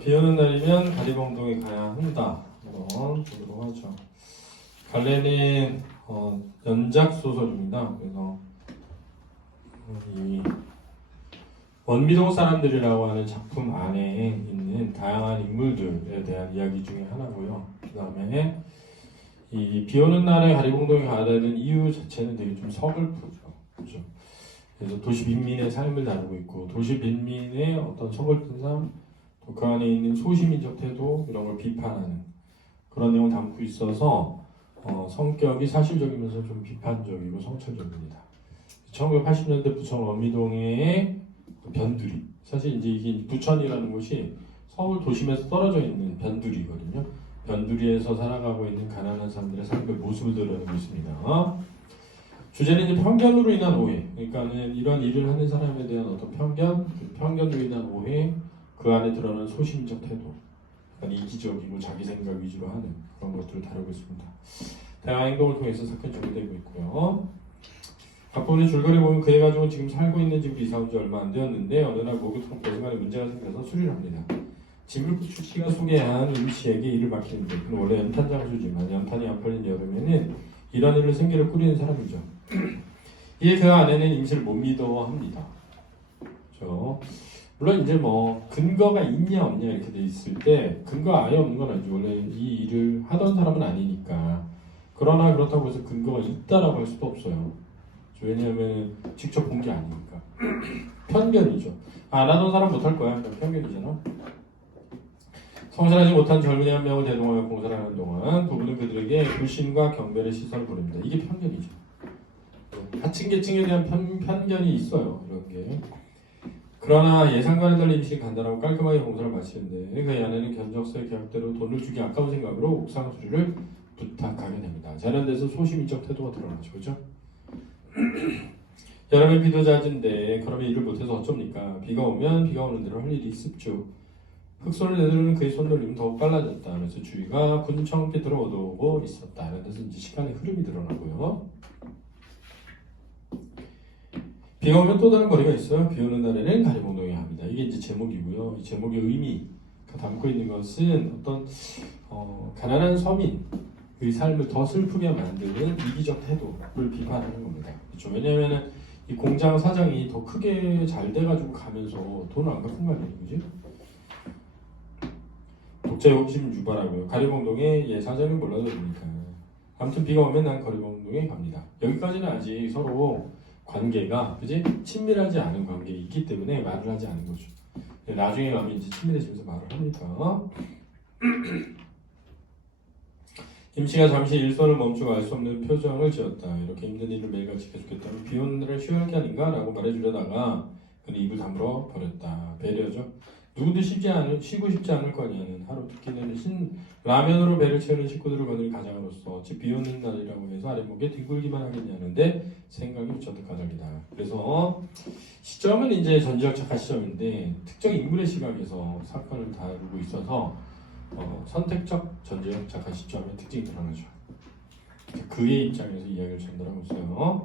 비 오는 날이면 가리봉동에 가야 한다. 한번 보도록 하죠. 갈래는 연작 소설입니다. 그래서 이 원미동 사람들이라고 하는 작품 안에 있는 다양한 인물들에 대한 이야기 중에 하나고요. 그 다음에 이 비 오는 날에 가리봉동에 가야 되는 이유 자체는 되게 좀 서글프죠. 그렇죠? 그래서 도시 빈민의 삶을 다루고 있고 도시 빈민의 어떤 서글픈 삶, 또 그 안에 있는 소시민적 태도 이런 걸 비판하는 그런 내용을 담고 있어서 성격이 사실적이면서 좀 비판적이고 성찰적입니다. 1980년대 부천 원미동의 변두리, 사실 이제 이게 부천이라는 곳이 서울 도심에서 떨어져 있는 변두리거든요. 변두리에서 살아가고 있는 가난한 사람들의 삶의 모습을 드러내고 있습니다. 주제는 이제 편견으로 인한 오해, 그러니까는 이런 일을 하는 사람에 대한 어떤 편견, 그 편견으로 인한 오해, 그 안에 드러나는 소심적 태도, 약간 이기적이고 자기 생각 위주로 하는 그런 것들을 다루고 있습니다. 다양한 행동을 통해서 사건이 전개되고 있고요. 각본의 줄거리 보면 그의 가족은 지금 살고 있는 집으로 이사 온 지 얼마 안 되었는데 어느 날 목욕탕 배수관에 문제가 생겨서 수리를 합니다. 집을 구축 씨가 소개한 임 씨에게 일을 맡기는데 그는 원래 연탄 장수지만 연탄이 안 팔린 여름에는 이런 일을 생계를 꾸리는 사람이죠. 이에 그 아내는 임 씨를 못 믿어합니다. 그렇죠? 물론 이제 뭐 근거가 있냐 없냐 이렇게 돼 있을 때 근거가 아예 없는 건 아니죠. 원래 이 일을 하던 사람은 아니니까. 그러나 그렇다고 해서 근거가 있다라고 할 수도 없어요. 왜냐하면 직접 본 게 아니니까. 편견이죠. 안 하던 사람 못할 거야. 그러니까 편견이잖아. 성실하지 못한 젊은이 한 명을 대동하여 공사를 하는 동안 부부는 그들에게 불신과 경멸의 시선을 보냅니다. 이게 편견이죠. 하층 계층에 대한 편견이 있어요. 이런 게. 그러나 예상과는 달리 임시 간단하고 깔끔하게 공사를 마치는데 그의 아내는 견적서의 계약대로 돈을 주기 아까운 생각으로 옥상 수리를 부탁하게 됩니다. 자연에서 소심인적 태도가 드러나죠. 그렇죠? 여름에 비도 잦은데 그러면 일을 못해서 어쩝니까? 비가 오면 비가 오는 대로 할 일이 습죠. 흑손을 내두르는 그의 손놀림은 더욱 빨라졌다. 그래서 주위가 군청빛 들어오고 있었다. 이런 데서 이제 시간의 흐름이 드러나고요. 비가 오면 또 다른 거리가 있어요. 비 오는 날에는 가리봉동에 합니다. 이게 이제 제목이고요. 이 제목의 의미가 담고 있는 것은 어떤 가난한 서민의 삶을 더 슬프게 만드는 이기적 태도를 비판하는 겁니다. 그렇죠? 왜냐하면 이 공장 사장이 더 크게 잘 돼가지고 가면서 돈을 안 갚은 거 아니에요, 그지? 독재 욕심 유발하고요. 가리봉동에 사장은 몰라도 됩니까? 아무튼 비가 오면 난 가리봉동에 갑니다. 여기까지는 아직 서로 관계가 그지 친밀하지 않은 관계에 있기 때문에 말을 하지 않은 거죠. 나중에 가면 이제 친밀해지면서 말을 합니다. 임씨가 잠시 일손을 멈추고 알 수 없는 표정을 지었다. 이렇게 힘든 일을 매일같이 계속했다면 비 오는 날을 쉬어야 할 게 아닌가? 라고 말해주려다가 그는 입을 다물어 버렸다. 배려죠. 누구도 쉬고 싶지 않을 거냐는 하루 특기는 라면으로 배를 채우는 식구들을 거느린 가장으로서 어찌 비 오는 날이라고 해서 아랫목에 뒹굴기만 하겠냐는데 생각이 전득 가장이다. 그래서 시점은 이제 전지적 작가 시점인데 특정 인물의 시각에서 사건을 다루고 있어서 선택적 전지적 작가 시점의 특징이 드러나죠. 그의 입장에서 이야기를 전달하고 있어요.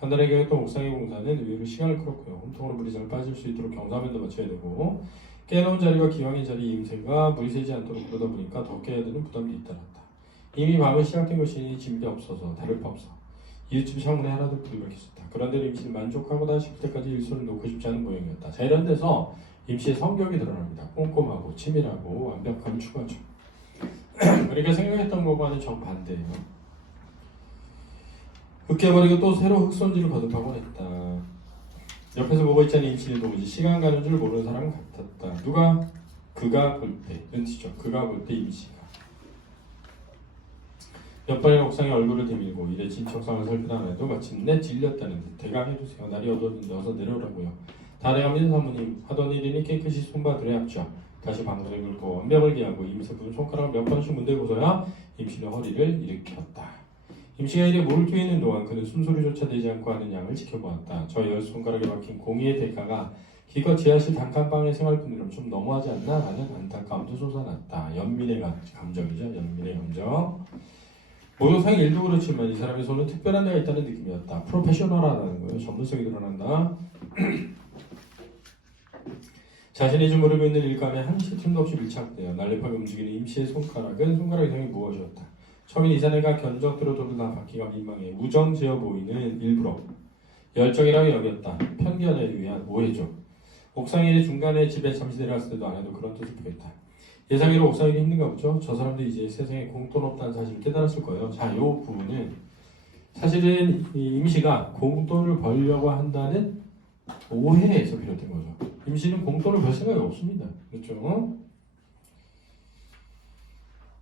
간단하게 계획했던 옥상의 공사는 의외로 시간을 끌었고요. 홈통으로 물이 잘 빠질 수 있도록 경사면도 맞춰야 되고 깨놓은 자리와 기왕인 자리 임새가 물이 새지 않도록 그러다 보니까 더 깨야 되는 부담도 잇따랐다. 이미 밤은 시작된 것이니 짐이 없어서 다를 바 없어. 이웃집 창문에 하나도 불이 밝혔었다. 그런데 임씨는 만족하고다 싶을 때까지 일손을 놓고 싶지 않은 모양이었다. 자, 이런 데서 임씨의 성격이 드러납니다. 꼼꼼하고 치밀하고 완벽함을 추구하죠. 그러니까 생각했던 것과는 정반대예요. 흑해버리고 또 새로 흑손질을 거듭하곤 했다. 옆에서 보고 있자니 임씨는 도무지 시간 가는 줄 모르는 사람 같았다. 그가 볼 때, 눈치죠. 그가 볼 때 임씨가 몇 번이나 옥상에 얼굴을 내밀고 이래 진척상을 살피다 안 해도 마침내 질렸다는 듯 대강해주세요. 날이 어두웠는데 어서 내려오라고요. 다 내갑니다 사모님. 하던 일이니 깨끗이 손바들에 합쳐 다시 방석에 긁고 완벽을 기하고 임새분 손가락을 몇 번씩 문대고서야 임씨는 허리를 일으켰다. 임씨가 이래 물을 뛰는 동안 그는 숨소리조차 내지 않고 하는 양을 지켜보았다. 저 열 손가락에 박힌 공의의 대가가 기껏 지하실 단칸방의 생활뿐이라면 좀 너무하지 않나? 라는 안타까움도 솟아났다. 연민의 감정이죠. 연민의 감정. 목욕탕 일도 그렇지만 이 사람의 손은 특별한 데가 있다는 느낌이었다. 프로페셔널하다는 거예요. 전문성이 드러난다. 자신이 좀 모르고 있는 일감에 한시 틈도 없이 밀착되어 날렵하게 움직이는 임시의 손가락 이상이 무엇이었다. 처음엔 이 사내가 견적대로 돌다 받기가 민망해 무정지어 보이는 일부러 열정이라고 여겼다. 편견에 의한 오해죠. 옥상일이 중간에 집에 잠시 내려갔을 때도 안 해도 그런 뜻을 보였다. 예상외로 옥상일이 힘든가 보죠. 저 사람도 이제 세상에 공돈 없다는 사실을 깨달았을 거예요. 자, 이 부분은 사실은 이 임시가 공돈을 벌려고 한다는 오해에서 비롯된 거죠. 임시는 공돈을 벌 생각이 없습니다. 그렇죠?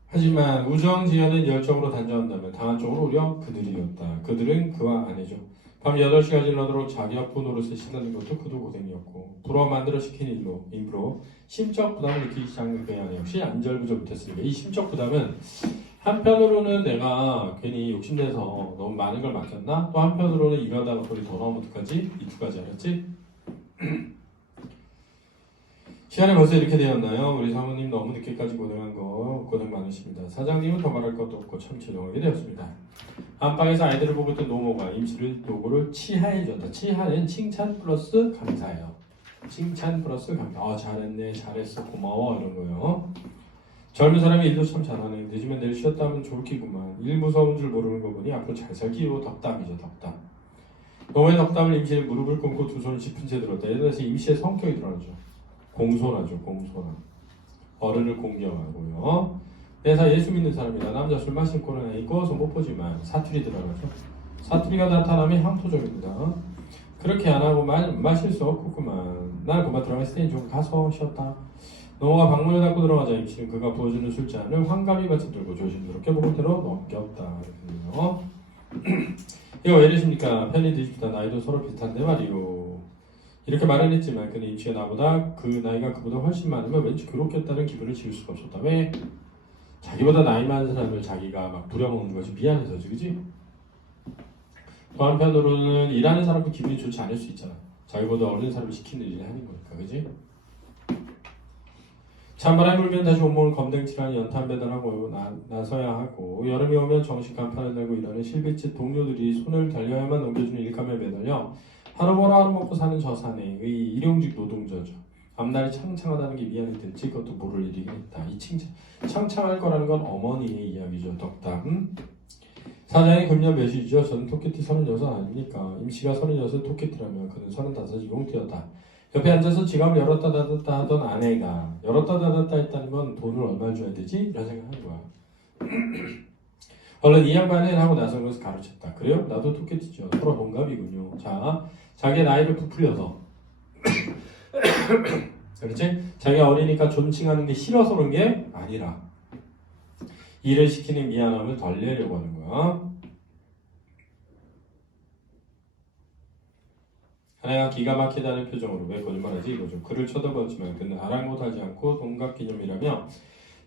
하지만 우정지연은 열정으로 단정한다면 당한 쪽으로 오히려 그들이었다. 그들은 그와 아내죠. 밤 8시까지 일어나도록 자기아프 노릇에 시달린 것도 그도 고생이었고 부러워 만들어 시킨 일부로 심적 부담을 느끼기 시작한 그 아내 역시 안절부절 못했으니까 이 심적 부담은 한편으로는 내가 괜히 욕심내서 너무 많은 걸 맡겼나? 또 한편으로는 일하다가 돈이 더 나오면 어떡하지? 이 두 가지 알았지? 시간이 벌써 이렇게 되었나요? 우리 사모님 너무 늦게까지 고생한 거 고생 많으십니다. 사장님은 더 말할 것도 없고 참 죄송하게 되었습니다. 안방에서 아이들을 보고 있던 노모가 임시를 노고를 치하해줬다. 치하는 칭찬 플러스 감사예요. 칭찬 플러스 감사. 잘했네, 잘했어, 고마워 이런 거요. 젊은 사람이 일도 참 잘하네. 늦으면 내일 쉬었다 하면 좋을 기구만. 일 무서운 줄 모르는 거 보니 앞으로 잘 살기로 덕담이죠, 덕담. 노모의 덕담을 임시는 무릎을 꿇고 두 손을 짚은 채 들었다. 예를 들어서 임시의 성격이 드러나죠. 공손하죠, 공손함. 어른을 공경하고요. 내가 예수 믿는 사람이다. 남자 술 마신 꼴은 이꺼서 못 보지만 사투리 드러나죠. 사투리가 나타나면 향토적입니다. 그렇게 안 하고 마실 수 없겠구만. 나는 그만 들어가 있으니 좀 가서 쉬었다. 노모가 방문을 닫고 들어가자 임시는 그가 부어주는 술잔을 황감히 받쳐 들고 조심스럽게 보고대로 넘겼다. 이거 왜 이러십니까? 편히 드십시다. 나이도 서로 비슷한데 말이요. 이렇게 말은 했지만 그는 임시가 나보다 그 나이가 그보다 훨씬 많으면 왠지 괴롭겠다는 기분을 지울 수가 없었다. 왜? 자기보다 나이 많은 사람을 자기가 막 부려먹는 것이 미안해서지, 그지? 또 한편으로는 일하는 사람도 기분이 좋지 않을 수 있잖아. 자기보다 어린 사람을 시키는 일을 하는 거니까, 그지? 찬바람이 불면 다시 온몸을 검댕칠하니 연탄 배달하고 나서야 하고 여름이 오면 정식 간판을 달고 일하는 실빛집 동료들이 손을 달려야만 넘겨주는 일감에 매달려 하루 벌어 하루 먹고 사는 저 사내의 일용직 노동자죠. 앞날이 창창하다는 게 미안했든지 그것도 모를 일이긴 했다. 이 창창할 거라는 건 어머니의 이야기죠. 덕담. 사장이 금년 몇이죠? 저는 토끼띠 36 아닙니까? 임시가 36 토끼띠라면 그는 35이 용띠였다. 옆에 앉아서 지갑을 열었다 닫았다 하던 아내가 열었다 닫았다 했다는 건 돈을 얼마 줘야 되지? 이런 생각하는 거야. 얼른 이 양반은 하고 나선 것을 가로챘다. 그래요? 나도 토끼띠죠. 서로 동갑이군요. 자, 자기의 나이를 부풀려서 그렇지? 자기가 어리니까 존칭하는 게 싫어서 그런 게 아니라 일을 시키는 미안함을 덜 내려고 하는 거야. 아내가 기가 막히다는 표정으로 왜 거짓말하지 이거죠. 그를 쳐다보았지만 그는 아랑곳하지 않고 동갑기념이라며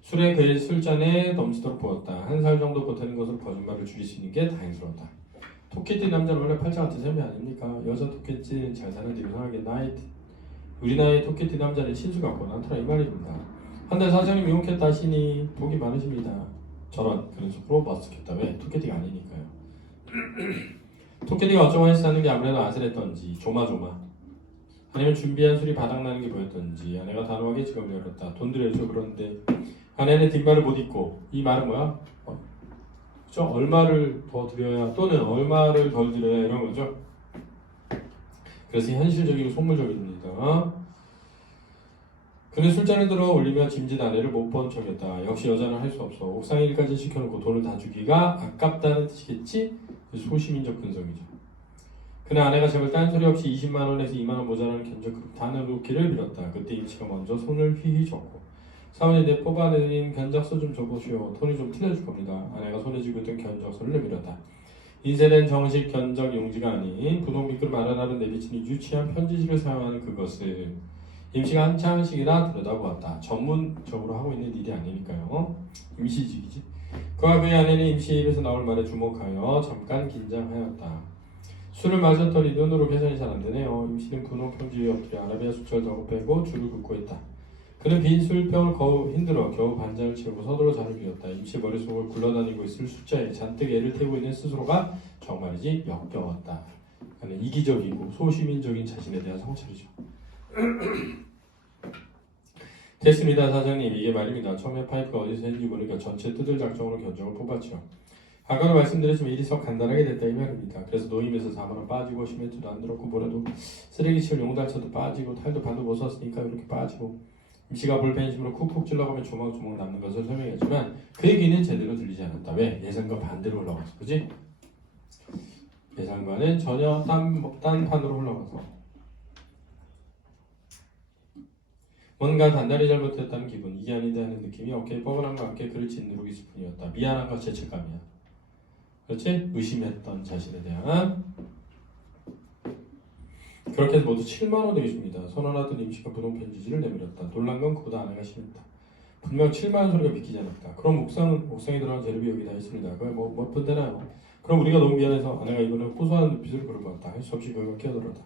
술에 그의 술잔에 넘치도록 부었다. 한 살 정도 보태는 것으로 거짓말을 줄일 수 있는 게 다행스러웠다. 토끼띠 남자는 원래 팔자 같은 셈이 아닙니까? 여자 토끼띠는 잘 사는데 이상하게 우리 나이의 토끼띠 남자는 신수 같고 난타라 이 말입니다. 한달 사장님 미혹했다 하시니 복이 많으십니다. 저런 그는 속으로 머쓱했다. 왜? 토끼띠가 아니니까요. 토끼띠가 어쩌고 했다는 게 아무래도 아슬했던지 조마조마 아니면 준비한 술이 바닥나는 게 보였던지 아내가 단호하게 지갑을 열었다. 돈 드려야죠. 그런데 아내는 뒷말을 못 잇고 이 말은 뭐야? 그쵸? 얼마를 더 드려야 또는 얼마를 덜 드려야 이런 거죠. 그래서 현실적이고 속물적입니다. 그는 술잔에 들어 올리며 짐짓 아내를 못 본 척했다. 역시 여자는 할 수 없어. 옥상 일까지 시켜놓고 돈을 다 주기가 아깝다는 뜻이겠지? 소시민적 근성이죠. 그는 아내가 제발 딴소리 없이 20만 원에서 2만 원 모자라는 견적 다 내놓기를 빌었다. 그때 임시가 먼저 손을 휘휘 줬고 사원이 내 뽑아내린 견적서 좀 줘보시오. 톤이 좀 틀려줄 겁니다. 아내가 손에 쥐고 있던 견적서를 내밀었다. 인쇄된 정식 견적 용지가 아닌 분홍 미끄럼 마련하는 내비치는 유치한 편지지를 사용하는 그것을 임시가 한창씩이나 들여다보았다. 전문적으로 하고 있는 일이 아니니까요. 임시직이지. 그와 그의 아내는 임시의 입에서 나올 말에 주목하여 잠깐 긴장하였다. 술을 마셨더니 눈으로 계산이 잘 안되네요. 임시는 분홍 편지 위에 엎드려 아라비아 숫자를 더 빼고 줄을 긋고 있다. 그는 빈 술병을 겨우 반잔을 채우고 서둘러 잔을 비웠다. 임시 머릿속을 굴러다니고 있을 숫자에 잔뜩 애를 태우고 있는 스스로가 정말이지 역겨웠다. 그는 이기적이고 소시민적인 자신에 대한 성찰이죠. 됐습니다 사장님. 이게 말입니다. 처음에 파이프가 어디서 했는지 모르니까 전체 뜯을 작정으로 견적을 뽑았죠. 아까도 말씀드렸지만 일이 썩 간단하게 됐다 이 말입니다. 그래서 노임에서 4만원 빠지고 시멘트도 안 들었고 뭐래도 쓰레기 치울 용달차도 빠지고 타일도 반도 못 썼으니까 이렇게 빠지고 임시가 볼펜심으로 쿡쿡 찔러가면 조목조목 남는 것을 설명했지만 그 얘기는 제대로 들리지 않았다. 왜? 예상과 반대로 흘러가서 그지? 예상과는 전혀 딴 판으로 흘러가서 뭔가 단단히 잘못했다는 기분, 이게 아니다 하는 느낌이 어깨에 뻐근함과 함께 그를 짓누르고 있을 뿐이었다. 미안함과 죄책감이야. 그렇지? 의심했던 자신에 대한. 그렇게 해서 모두 7만 원 되게 줍니다. 선언하던 임시가 부동편지지를 내밀었다. 놀란 건 그보다 아내가 심했다. 분명 7만 원 소리가 믿기지 않았다. 그럼 옥상에 들어간 재료비 여기 다 있습니다. 그걸 몇 푼 되나요? 그럼 우리가 너무 미안해서 아내가 이번에 호소하는 눈빛으로 그럴 것 같다. 할 수 없이 그가 끼어들었다.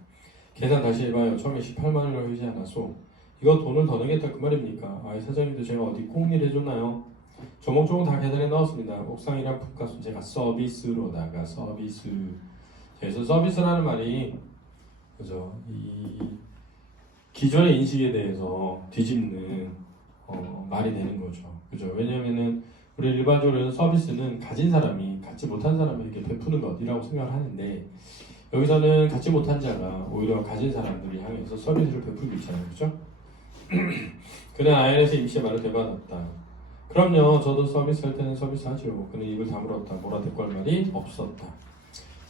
계산 다시 해봐요. 처음에 18만 원이라고 하지 않았소. 이거 돈을 더 내겠다 그 말입니까? 아이 사장님도 제가 어디 꽁일 해줬나요? 조목조목 다 계산해 넣었습니다. 옥상이란 품값은 제가 서비스로다가 서비스. 그래서 서비스라는 말이 그죠? 이 기존의 인식에 대해서 뒤집는 말이 되는 거죠. 그죠? 왜냐면은 우리 일반적으로는 서비스는 가진 사람이 갖지 못한 사람에게 베푸는 것이라고 생각을 하는데 여기서는 갖지 못한 자가 오히려 가진 사람들이 향해서 서비스를 베풀고 있잖아요. 그죠? 그는 아연에서 임시의 말을 되받았다. 그럼요. 저도 서비스 할 때는 서비스 하죠. 그는 입을 다물었다. 뭐라 대꾸 할 말이 없었다.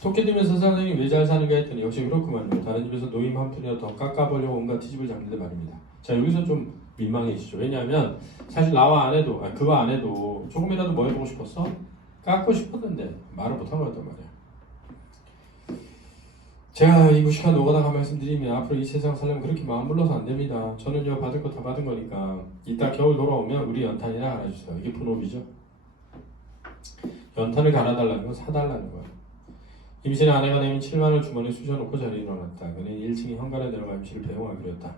토끼들면서 사장님이 왜 잘 사는가 했더니 역시 그렇구만요. 다른 집에서 노임 한 푼이라도 더 깎아보려고 온갖 티집을 잡는데 말입니다. 자 여기서 좀 민망해지죠. 왜냐하면 사실 나와 안 해도 그거 안 해도 조금이라도 뭐 해보고 싶었어? 깎고 싶었는데 말을 못한 거였단 말이야. 제가 이 무식한 노가다가 말씀드리면 앞으로 이 세상 살려면 그렇게 마음 물러서 안 됩니다. 저는요 받을 거 다 받은 거니까 이따 겨울 돌아오면 우리 연탄이나 갈아주세요. 이게 분업이죠. 연탄을 갈아달라는 건 사달라는 거예요. 임신의 아내가 내민 7만 원을 주머니에 쑤셔놓고 자리에 일어났다. 그는 1층의 현관에 내려가 임신을 배웅하기로 했다.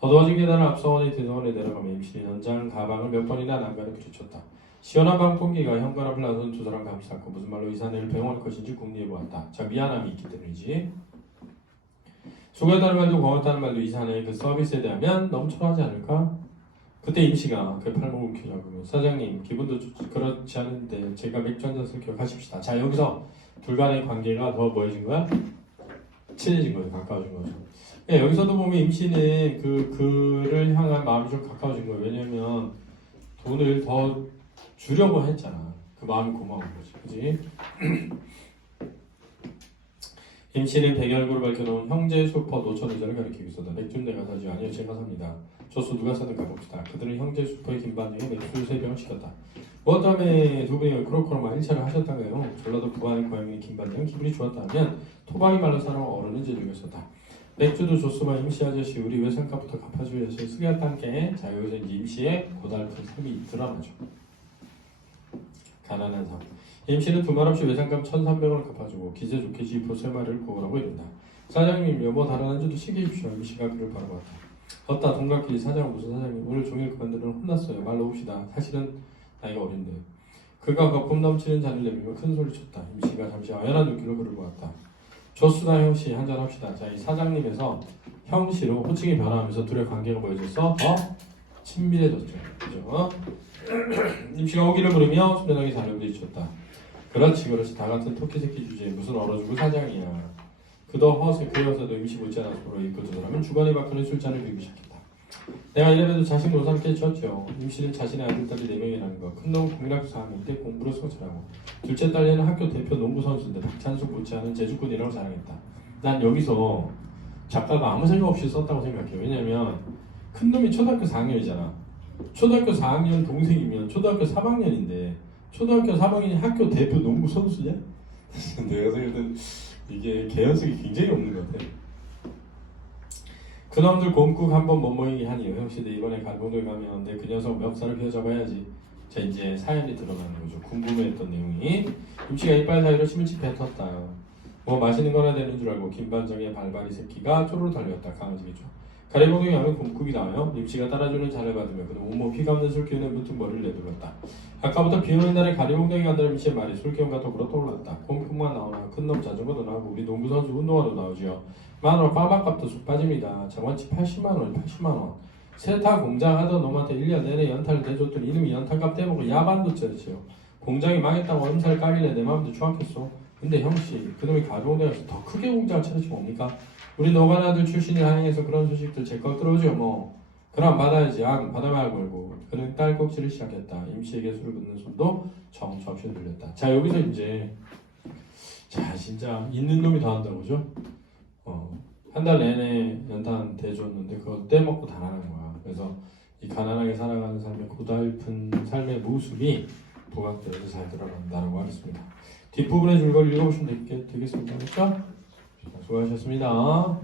어두워진 계단을 앞서 원이 대원에 내려가며 임신의 연장 가방을 몇 번이나 난간에 부딪혔다. 시원한 밤 공기가 현관 앞을 나선 두 사람 감쌌고 무슨 말로 이 사내를 배웅할 것인지 궁리해 보았다. 자 미안함이 있기 때문이지. 수고했다는 말도 고맙다는 말도 이 사내의 그 서비스에 대하면 너무 초라하지 않을까? 그때 임시가 그 팔목을 켜자고 사장님 기분도 그렇지 않은데 제가 맥주 한 잔을 기억하십시다. 자 여기서 둘 간의 관계가 더 뭐해진 거야? 친해진 거죠. 가까워진 거죠. 네, 여기서도 보면 임시는 그를 향한 마음이 좀 가까워진 거예요. 왜냐면 돈을 더 주려고 했잖아. 그 마음이 고마운 거지. 그지? 임씨는 백의 얼굴을 밝혀놓은 형제 슈퍼 노천 의자를 가리키고 있었다. 맥주는 내가 사지 아니요 제가 삽니다. 조수 누가 사든 가봅시다. 그들은 형제 슈퍼의 김반장에 맥주 3병을 시켰다. 뭐 다음에 두 분이 그렇고만 1차를 하셨다가요. 전라도 부안의 고향인 김반장은 기분이 좋았다면 토박이 말로 사람 어른은 제주였었다. 맥주도 줬으면 임씨 아저씨 우리 외상값부터 갚아줘야지 쓰겠단께. 자 여기서 이제 임씨의 고달픈 삶이 드러나죠. 가난한 삶. 임씨는 두말 없이 외상값 1,300원을 갚아주고 기재 좋게 지포 3마리를 구하라고 이른다. 사장님이요 뭐 다른 안주도 시키십시오. 임씨가 그를 바라봤다. 어따 동갑끼리 사장은 무슨 사장님 오늘 종일 그만두면 혼났어요. 말로 봅시다. 사실은 나이가 어린데. 그가 거품 넘치는 잔을 내밀며 큰 소리 쳤다. 임씨가 잠시 아연한 눈길로 그를 보았다. 좋수다 형씨 한잔 합시다. 자 이 사장님에서 형씨로 호칭이 변화하면서 둘의 관계가 보여져서 더 친밀해졌죠. 그죠? 임씨가 호기를 부르며 소련하게 잔을 부딪혔다. 그렇지 다 같은 토끼 새끼 주제에 무슨 얼어주고 사장이야. 그도 그여서도 임시 못지않아서로 입고 두 사람은 주거니 밖으로 술잔을 비우기 시작했다. 내가 이래봬도 자식 노사를 깨쳤죠. 임씨는 자신의 아들딸이 4명이라는 거. 큰 놈은 국민학교 4학년 때 공부를 소질하고 둘째 딸내는 학교 대표 농구 선수인데 박찬숙 못지않은 제주꾼이라고 자랑했다. 난 여기서 작가가 아무 생각 없이 썼다고 생각해. 왜냐면 큰 놈이 초등학교 4학년이잖아. 초등학교 4학년 동생이면 초등학교 3학년인데 초등학교 3학년이 학교 대표 농구 선수냐? 내가 생각할 땐 이게 개연성이 굉장히 없는 것 같아. 그놈들 곰국 한번 못 모이게 하니 형씨도 이번에 갈봉도에 가면 내 그 녀석 멱살을 휘어잡아야지. 자 이제 사연이 드러나는 거죠. 궁금해했던 내용이. 임씨가 이빨 사이로 침을치 뱉었다. 뭐 맛있는 거나 되는 줄 알고 김반장의 발발이 새끼가 쪼르르 달려왔다. 강아지겠죠. 가리봉동에 가면 곰국이 나와요. 임씨가 따라주는 잔을 받으며 그는 온몸 피가 없는 술기운에 문득 머리를 내둘렀다. 아까부터 비오는 날에 가리봉동에 간다는 임씨의 말이 술기운과 더불어 떠올랐다. 곰국만 나오나 큰놈 자전거도 나오고 우리 농구선수 운동화도 나오지요. 만원 빠방값도 쑥 빠집니다. 저번치 80만원 80만원. 세타 공장 하던 놈한테 1년 내내 연탄을 대줬더니 이놈이 연탄값 떼먹고 야반도 째지요. 공장이 망했다고 엄살 까길래 내 마음도 추악했어. 근데 형씨 그놈이 가져온데서 더 크게 공장을 차리지 뭡니까? 우리 노관아들 출신이 하행해서 그런 소식들 제걸 들어오죠 뭐. 그럼 받아야지. 안 받아 말고. 그는 딸꾹질을 시작했다. 임씨에게 술을 붓는 손도 정처없이 들렸다. 자 여기서 이제 자 진짜 있는 놈이 더 한다고죠? 한 달 내내 연탄 대줬는데 그거 떼먹고 달아난 거야. 그래서 이 가난하게 살아가는 삶의 고달픈 삶의 모습이 부각되어서 잘 드러난다라고 하겠습니다. 뒷부분의 줄거리 읽어보시면 되겠습니다. 그렇죠? 수고하셨습니다.